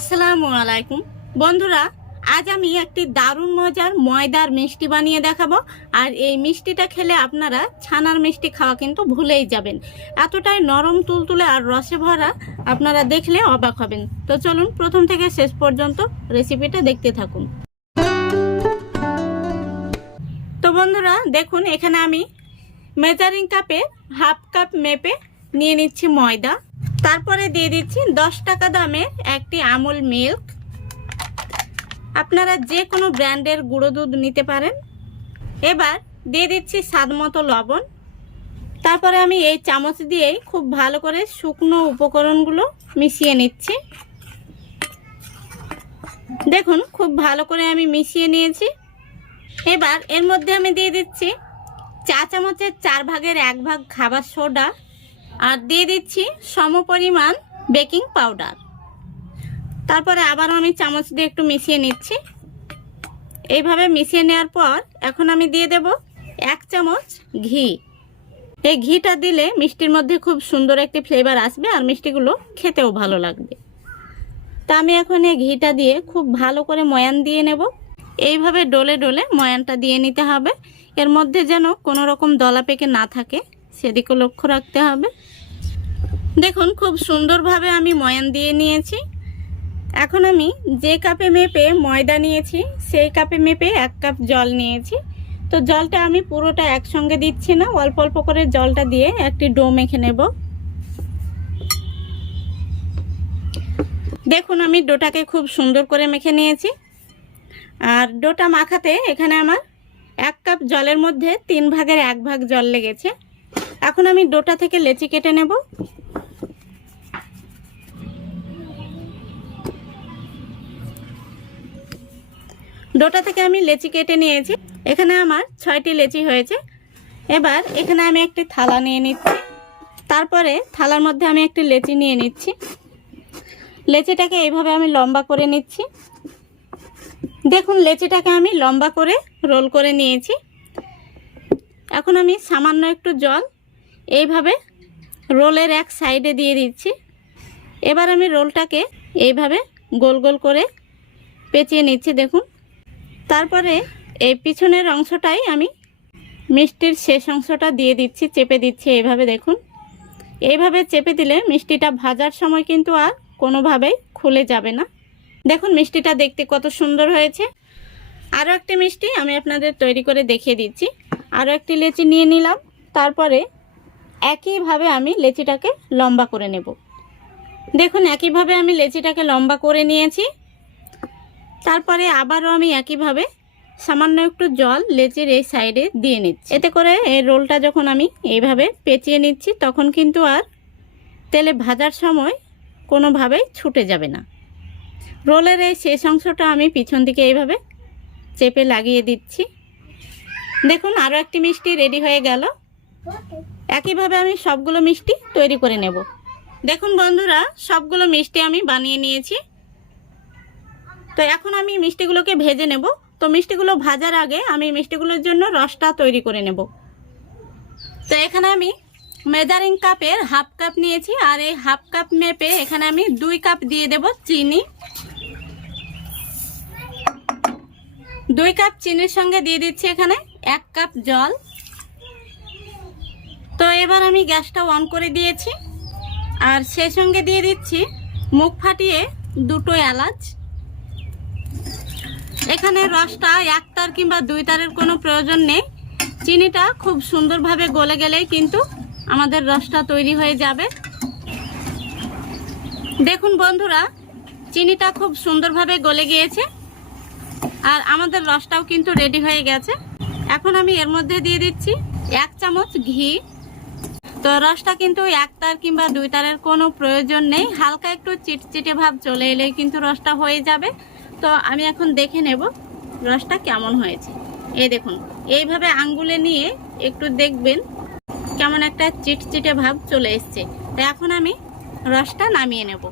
আসসালামু আলাইকুম বন্ধুরা, আজ আমি একটি দারুণ মজার ময়দার মিষ্টি বানিয়ে দেখাবো। আর এই মিষ্টিটা খেলে আপনারা ছানার মিষ্টি খাওয়া কিন্তু ভুলেই যাবেন। এতটাই নরম তুলতুলে আর রসে ভরা, আপনারা দেখলে অবাক হবেন। তো চলুন প্রথম থেকে শেষ পর্যন্ত রেসিপিটা দেখতে থাকুন। তো বন্ধুরা দেখুন, এখানে আমি মেজারিং কাপে হাফ কাপ মেপে নিয়ে নিচ্ছি ময়দা। তারপরে দিয়ে দিচ্ছি 10 টাকা দামের একটি আমুল মিল্ক। আপনারা যে কোনো ব্র্যান্ডের গুঁড়ো দুধ নিতে পারেন। এবার দিয়ে দিচ্ছি স্বাদ মতো লবণ। তারপরে আমি এই চামচ দিয়েই খুব ভালো করে শুকনো উপকরণগুলো মিশিয়ে নিচ্ছি। দেখুন খুব ভালো করে আমি মিশিয়ে নিয়েছি। এবার এর মধ্যে আমি দিয়ে দিচ্ছি চা চামচের 4 ভাগের 1 ভাগ খাবার সোডা, আর দিয়ে দিচ্ছি সমপরিমাণ বেকিং পাউডার। তারপরে আবার আমি চামচ দিয়ে একটু মিশিয়ে নিচ্ছি। এইভাবে মিশিয়ে নেওয়ার পর এখন আমি দিয়ে দেব 1 চামচ ঘি। এই ঘিটা দিলে মিষ্টির মধ্যে খুব সুন্দর একটি ফ্লেভার আসবে আর মিষ্টিগুলো খেতেও ভালো লাগবে। তা আমি এখন এই ঘিটা দিয়ে খুব ভালো করে ময়ান দিয়ে নেব। এইভাবে ডলে ডলে ময়ানটা দিয়ে নিতে হবে। এর মধ্যে যেন কোনো রকম দলা পেকে না থাকে, সেদিকে লক্ষ্য রাখতে হবে। দেখুন খুব সুন্দরভাবে আমি ময়ান দিয়ে নিয়েছি। এখন আমি যে কাপে মেপে ময়দা নিয়েছি সেই কাপে মেপে 1 কাপ জল নিয়েছি। তো জলটা আমি পুরোটা একসঙ্গে দিচ্ছি না, অল্প অল্প করে জলটা দিয়ে একটি ডো মেখে নেব। দেখুন আমি ডোটাকে খুব সুন্দর করে মেখে নিয়েছি। আর ডোটা মাখাতে এখানে আমার 1 কাপ জলের মধ্যে 3 ভাগের 1 ভাগ জল লেগেছে। এখন আমি ডোটা থেকে লেচি কেটে নেব। ডোটা থেকে আমি লেচি কেটে নিয়েছি। এখানে আমার 6টি লেচি হয়েছে। এবার এখানে আমি একটি থালা নিয়ে নিচ্ছি। তারপরে থালার মধ্যে আমি একটি লেচি নিয়ে নিচ্ছি। লেচিটাকে এইভাবে আমি লম্বা করে নিচ্ছি। দেখুন লেচিটাকে আমি লম্বা করে রোল করে নিয়েছি। এখন আমি সামান্য একটু জল এইভাবে রোলের এক সাইডে দিয়ে দিচ্ছি। এবার আমি রোলটাকে এইভাবে গোল গোল করে পেঁচিয়ে নিচ্ছি। দেখুন, তারপরে এই পিছনের অংশটাই আমি মিষ্টির শেষ অংশটা দিয়ে দিচ্ছি, চেপে দিচ্ছি এইভাবে। দেখুন এইভাবে চেপে দিলে মিষ্টিটা ভাজার সময় কিন্তু আর কোনোভাবেই খুলে যাবে না। দেখুন মিষ্টিটা দেখতে কত সুন্দর হয়েছে। আরও একটি মিষ্টি আমি আপনাদের তৈরি করে দেখিয়ে দিচ্ছি। আরও একটি লেচি নিয়ে নিলাম। তারপরে একইভাবে আমি লেচিটাকে লম্বা করে নেব। দেখুন একইভাবে আমি লেচিটাকে লম্বা করে নিয়েছি। তারপরে আবারও আমি একইভাবে সামান্য একটু জল লেচির এই সাইডে দিয়ে নিচ্ছি। এতে করে এই রোলটা যখন আমি এইভাবে পেঁচিয়ে নিচ্ছি তখন কিন্তু আর তেলে ভাজার সময় কোনোভাবেই ছুটে যাবে না। রোলের এই শেষ অংশটা আমি পিছন দিকে এইভাবে চেপে লাগিয়ে দিচ্ছি। দেখুন আরও একটি মিষ্টি রেডি হয়ে গেল। একইভাবে আমি সবগুলো মিষ্টি তৈরি করে নেব। দেখুন বন্ধুরা সবগুলো মিষ্টি আমি বানিয়ে নিয়েছি। তো এখন আমি মিষ্টিগুলোকে ভেজে নেব। তো মিষ্টিগুলো ভাজার আগে আমি মিষ্টিগুলোর জন্য রসটা তৈরি করে নেব। তো এখানে আমি মেজারিং কাপের হাফ কাপ নিয়েছি। আর এই হাফ কাপ মেপে এখানে আমি 2 কাপ দিয়ে দেব চিনি। 2 কাপ চিনির সঙ্গে দিয়ে দিচ্ছি এখানে 1 কাপ জল। তো এবার আমি গ্যাসটা অন করে দিয়েছি। আর সেই সঙ্গে দিয়ে দিচ্ছি মুখ ফাটিয়ে 2টো এলাচ। এখানে রসটা 1 তার কিংবা 2 তারের কোনো প্রয়োজন নেই। চিনিটা খুব সুন্দরভাবে গলে গেলেই কিন্তু আমাদের রসটা তৈরি হয়ে যাবে। দেখুন বন্ধুরা চিনিটা খুব সুন্দরভাবে গলে গিয়েছে আর আমাদের রসটাও কিন্তু রেডি হয়ে গেছে। এখন আমি এর মধ্যে দিয়ে দিচ্ছি 1 চামচ ঘি। তো রসটা কিন্তু 1 তার কিংবা 2 তারের কোনো প্রয়োজন নেই। হালকা একটু চিটচিটে ভাব চলে এলেই কিন্তু রসটা হয়ে যাবে। তো আমি এখন দেখে নেব রসটা কেমন হয়েছে। এই দেখুন এইভাবে আঙ্গুলে নিয়ে একটু দেখবেন কেমন একটা চিটচিটে ভাব চলে এসছে। তো এখন আমি রসটা নামিয়ে নেব।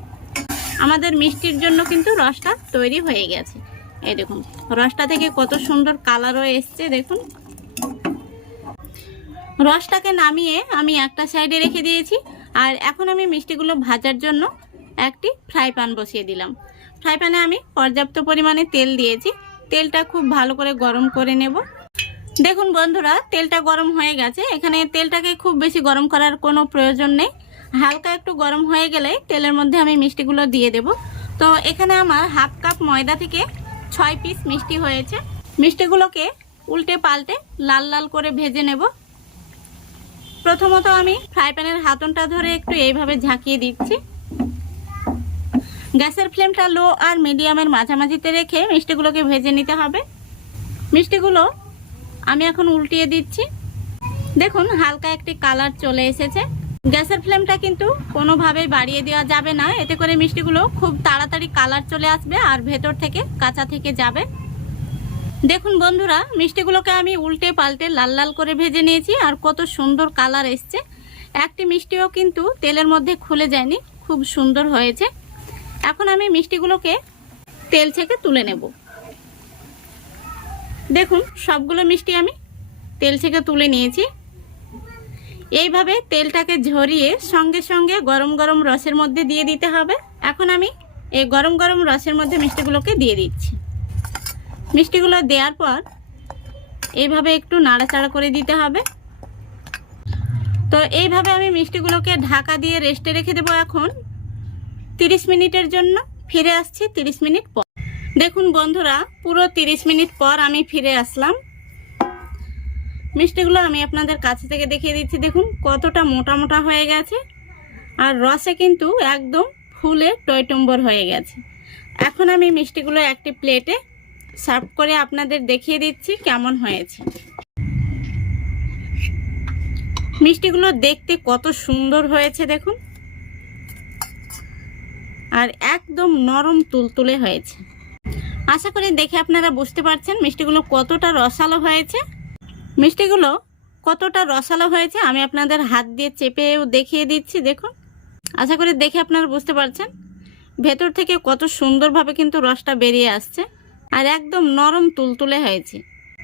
আমাদের মিষ্টির জন্য কিন্তু রসটা তৈরি হয়ে গেছে। এই দেখুন রসটা থেকে কত সুন্দর কালারও এসছে। দেখুন রসটাকে নামিয়ে আমি একটা সাইডে রেখে দিয়েছি। আর এখন আমি মিষ্টিগুলো ভাজার জন্য একটি ফ্রাই প্যান বসিয়ে দিলাম। ফ্রাই প্যানে আমি পর্যাপ্ত পরিমাণে তেল দিয়েছি। তেলটা খুব ভালো করে গরম করে নেব। দেখুন বন্ধুরা, তেলটা গরম হয়ে গেছে। এখানে তেলটাকে খুব বেশি গরম করার কোনো প্রয়োজন নেই। হালকা একটু গরম হয়ে গেলে তেলের মধ্যে আমি মিষ্টিগুলো দিয়ে দেব। তো এখানে আমার হাফ কাপ ময়দা থেকে 6 পিস মিষ্টি হয়েছে। মিষ্টিগুলোকে উল্টে পাল্টে লাল লাল করে ভেজে নেব। প্রথমত আমি ফ্রাই প্যানের হাতনটা ধরে একটু এইভাবে ঝাঁকিয়ে দিচ্ছি। গ্যাসের ফ্লেমটা লো আর মিডিয়ামের মাঝামাঝিতে রেখে মিষ্টিগুলোকে ভেজে নিতে হবে। মিষ্টিগুলো আমি এখন উল্টিয়ে দিচ্ছি। দেখুন হালকা একটি কালার চলে এসেছে। গ্যাসের ফ্লেমটা কিন্তু কোনোভাবেই বাড়িয়ে দেওয়া যাবে না, এতে করে মিষ্টিগুলো খুব তাড়াতাড়ি কালার চলে আসবে আর ভেতর থেকে কাঁচা থেকে যাবে। দেখুন বন্ধুরা, মিষ্টিগুলোকে আমি উল্টে পাল্টে লাল লাল করে ভেজে নিয়েছি আর কত সুন্দর কালার এসছে। একটি মিষ্টিও কিন্তু তেলের মধ্যে খুলে যায়নি, খুব সুন্দর হয়েছে। এখন আমি মিষ্টিগুলোকে তেল থেকে তুলে নেব। দেখুন সবগুলো মিষ্টি আমি তেল থেকে তুলে নিয়েছি। এইভাবে তেলটাকে ঝরিয়ে সঙ্গে সঙ্গে গরম গরম রসের মধ্যে দিয়ে দিতে হবে। এখন আমি এই গরম গরম রসের মধ্যে মিষ্টিগুলোকে দিয়ে দিচ্ছি। মিষ্টিগুলো দেওয়ার পর এইভাবে একটু নাড়াচাড়া করে দিতে হবে। তো এইভাবে আমি মিষ্টিগুলোকে ঢাকা দিয়ে রেস্টে রেখে দেবো এখন 30 মিনিটের জন্য। ফিরে আসছি 30 মিনিট পর। দেখুন বন্ধুরা, পুরো 30 মিনিট পর আমি ফিরে আসলাম। মিষ্টিগুলো আমি আপনাদের কাছে থেকে দেখিয়ে দিচ্ছি। দেখুন কতটা মোটা মোটা হয়ে গেছে আর রসে কিন্তু একদম ফুলে টইটম্বর হয়ে গেছে। এখন আমি মিষ্টিগুলো একটি প্লেটে সার্ভ করে আপনাদের দেখিয়ে দিচ্ছি কেমন হয়েছে। মিষ্টিগুলো দেখতে কত সুন্দর হয়েছে দেখুন, আর একদম নরম তুলতুলে হয়েছে। আশা করি দেখে আপনারা বুঝতে পারছেন মিষ্টিগুলো কতটা রসালো হয়েছে। মিষ্টিগুলো কতটা রসালো হয়েছে আমি আপনাদের হাত দিয়ে চেপেও দেখিয়ে দিচ্ছি। দেখুন, আশা করি দেখে আপনারা বুঝতে পারছেন ভেতর থেকে কত সুন্দরভাবে কিন্তু রসটা বেরিয়ে আসছে আর একদম নরম তুলতুলে হয়েছে।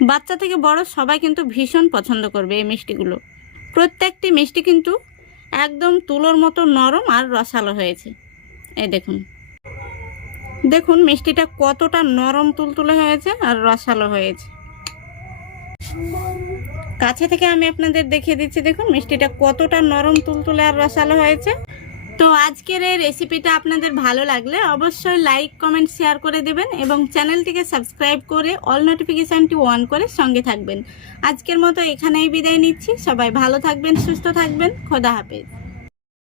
বাচ্চা থেকে বড় সবাই কিন্তু ভীষণ পছন্দ করবে এই মিষ্টিগুলো। প্রত্যেকটি মিষ্টি কিন্তু একদম তুলোর মতো নরম আর রসালো হয়েছে। এই দেখুন, দেখুন মিষ্টিটা কতটা নরম তুলতুলে হয়েছে আর রসালো হয়েছে। কাছে থেকে আমি আপনাদের দেখিয়ে দিচ্ছি। দেখুন মিষ্টিটা কতটা নরম তুলতুলে আর রসালো হয়েছে। তো আজকের এই রেসিপিটা আপনাদের ভালো লাগলে অবশ্যই লাইক কমেন্ট শেয়ার করে দেবেন এবং চ্যানেলটিকে সাবস্ক্রাইব করে অল নোটিফিকেশানটি অন করে সঙ্গে থাকবেন। আজকের মতো এখানেই বিদায় নিচ্ছি। সবাই ভালো থাকবেন, সুস্থ থাকবেন। খোদা হাফেজ।